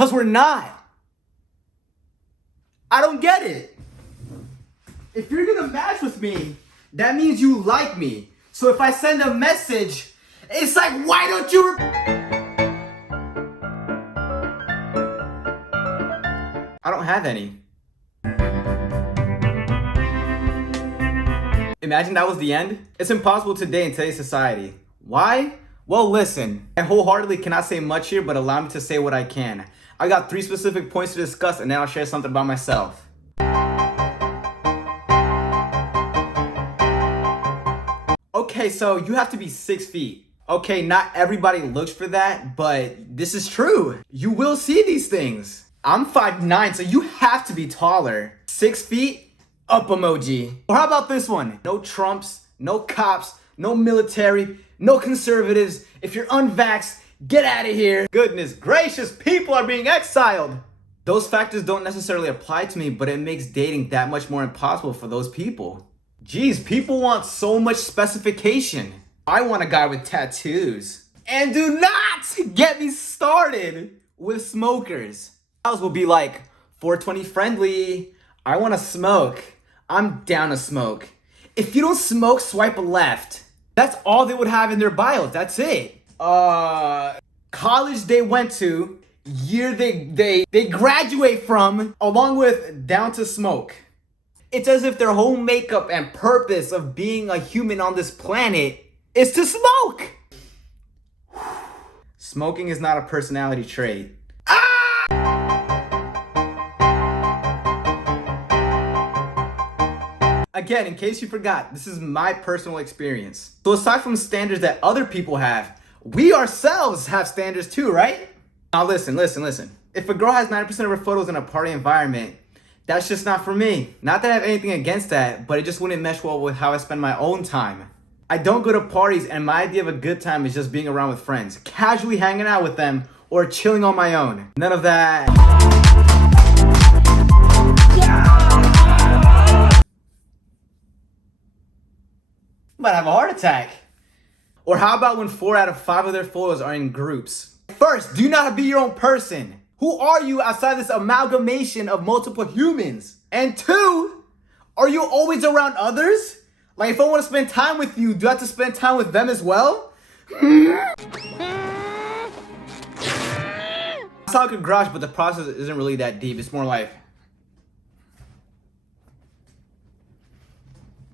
Because we're not. I don't get it. If you're gonna match with me, that means you like me. So if I send a message, it's like, why don't you I don't have any. Imagine that was the end. It's impossible today in today's society. Why? Well, listen, I wholeheartedly cannot say much here, but allow me to say what I can. I got 3 specific points to discuss, and then I'll share something about myself. Okay, so you have to be 6 feet. Okay, not everybody looks for that, but this is true. You will see these things. I'm 5'9", so you have to be taller. 6 feet, up emoji. Or how about this one? No Trumps, no cops, no military, no conservatives. If you're unvaxxed, get out of here. Goodness gracious, people are being exiled. Those factors don't necessarily apply to me, but it makes dating that much more impossible for those people. Geez, people want so much specification. I want a guy with tattoos. And do not get me started with smokers. Ours will be like, 420 friendly. I want to smoke. I'm down to smoke. If you don't smoke, swipe left. That's all they would have in their bios. That's it. College they went to, year they graduate from, along with down to smoke. It's as if their whole makeup and purpose of being a human on this planet is to smoke. Smoking is not a personality trait. Again, in case you forgot, this is my personal experience. So aside from standards that other people have, we ourselves have standards too, right? Now listen. If a girl has 90% of her photos in a party environment, that's just not for me. Not that I have anything against that, but it just wouldn't mesh well with how I spend my own time. I don't go to parties, and my idea of a good time is just being around with friends, casually hanging out with them, or chilling on my own. None of that. I'm about to have a heart attack. Or how about when 4 out of 5 of their photos are in groups? First, do not be your own person. Who are you outside this amalgamation of multiple humans? And 2, are you always around others? Like, if I want to spend time with you, do I have to spend time with them as well? I sound like a garage, but the process isn't really that deep. It's more like,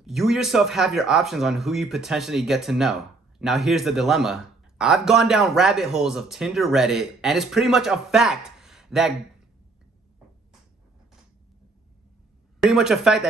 you yourself have your options on who you potentially get to know. Now here's the dilemma. I've gone down rabbit holes of Tinder, Reddit, and it's pretty much a fact that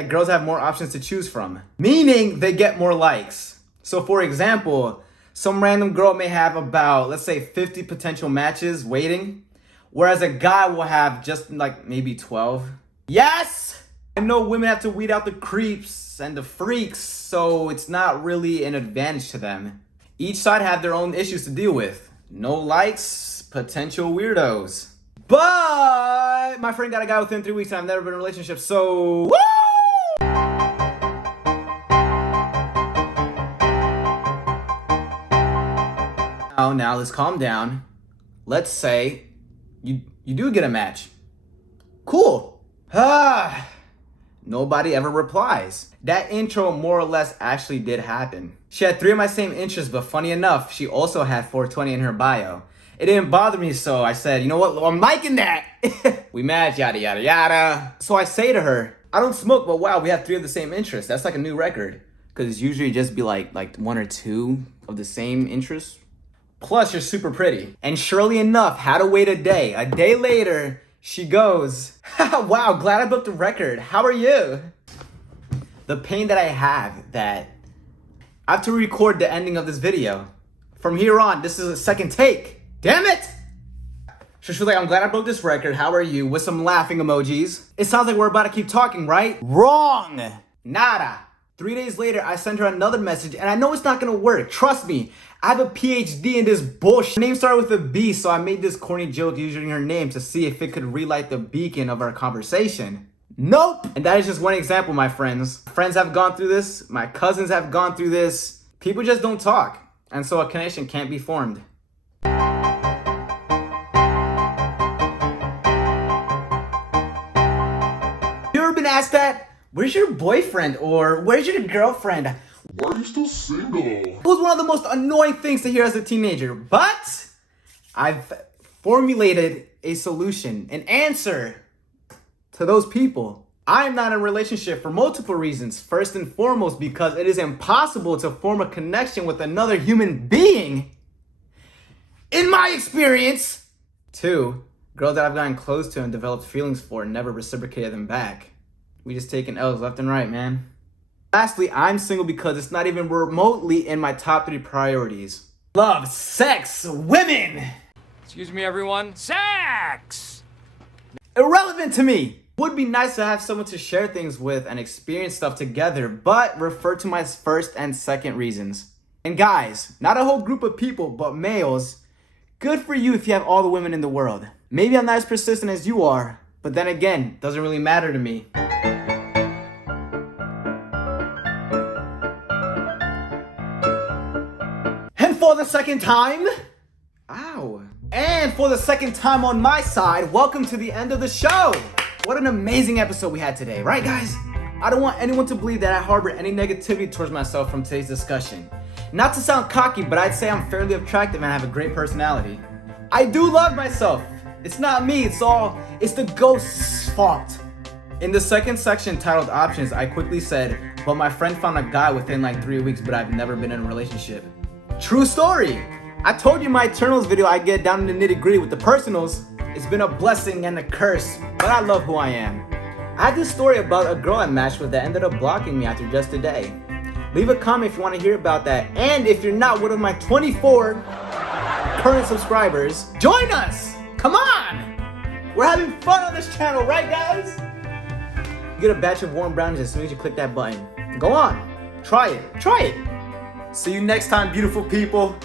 girls have more options to choose from, meaning they get more likes. So for example, some random girl may have about, let's say, 50 potential matches waiting, whereas a guy will have just like maybe 12. Yes! I know women have to weed out the creeps and the freaks, so it's not really an advantage to them. Each side have their own issues to deal with. No likes, potential weirdos. But my friend got a guy within 3 weeks and I've never been in a relationship, so woo! Now let's calm down. Let's say you do get a match. Cool. Nobody ever replies. That intro more or less actually did happen. She had 3 of my same interests, but funny enough, she also had 420 in her bio. It didn't bother me, so I said, you know what, I'm liking that. We match, yada, yada, yada. So I say to her, I don't smoke, but wow, we have 3 of the same interests. That's like a new record. Because usually just be like 1 or 2 of the same interests. Plus, you're super pretty. And surely enough, had to wait a day. A day later, she goes, wow, glad I booked a record. How are you? The pain that I have that I have to record the ending of this video. From here on, this is a second take. Damn it! So she's like, I'm glad I broke this record. How are you? With some laughing emojis. It sounds like we're about to keep talking, right? Wrong! Nada. 3 days later, I send her another message, and I know it's not gonna work. Trust me, I have a PhD in this bullshit. Her name started with a B, so I made this corny joke using her name to see if it could relight the beacon of our conversation. Nope! And that is just one example, my friends. Friends have gone through this. My cousins have gone through this. People just don't talk. And so a connection can't be formed. ask that? Where's your boyfriend? Or where's your girlfriend? Why are you still single? It was one of the most annoying things to hear as a teenager, but I've formulated a solution, an answer to those people. I'm not in a relationship for multiple reasons. First and foremost, because it is impossible to form a connection with another human being, in my experience. Two, girls that I've gotten close to and developed feelings for never reciprocated them back. We just taking L's left and right, man. Lastly, I'm single because it's not even remotely in my top 3 priorities. Love, sex, women. Excuse me, everyone. Sex! Irrelevant to me. Would be nice to have someone to share things with and experience stuff together, but refer to my first and second reasons. And guys, not a whole group of people, but males, good for you if you have all the women in the world. Maybe I'm not as persistent as you are, but then again, doesn't really matter to me. And for the second time, and for the second time on my side, welcome to the end of the show. What an amazing episode we had today, right guys? I don't want anyone to believe that I harbor any negativity towards myself from today's discussion. Not to sound cocky, but I'd say I'm fairly attractive and I have a great personality. I do love myself. It's not me, it's the ghost's fault. In the second section titled Options, I quickly said, but my friend found a guy within like 3 weeks, but I've never been in a relationship. True story. I told you in my Eternals video I get down in the nitty gritty with the personals. It's been a blessing and a curse, but I love who I am. I had this story about a girl I matched with that ended up blocking me after just a day. Leave a comment if you want to hear about that, and if you're not one of my 24 current subscribers, join us! Come on! We're having fun on this channel, right guys? You get a batch of warm brownies as soon as you click that button. Go on, try it. See you next time, beautiful people.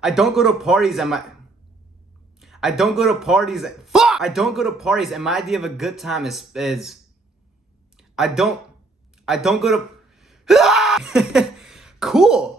I don't go to parties and I don't go to parties and my idea of a good time is I don't go to cool.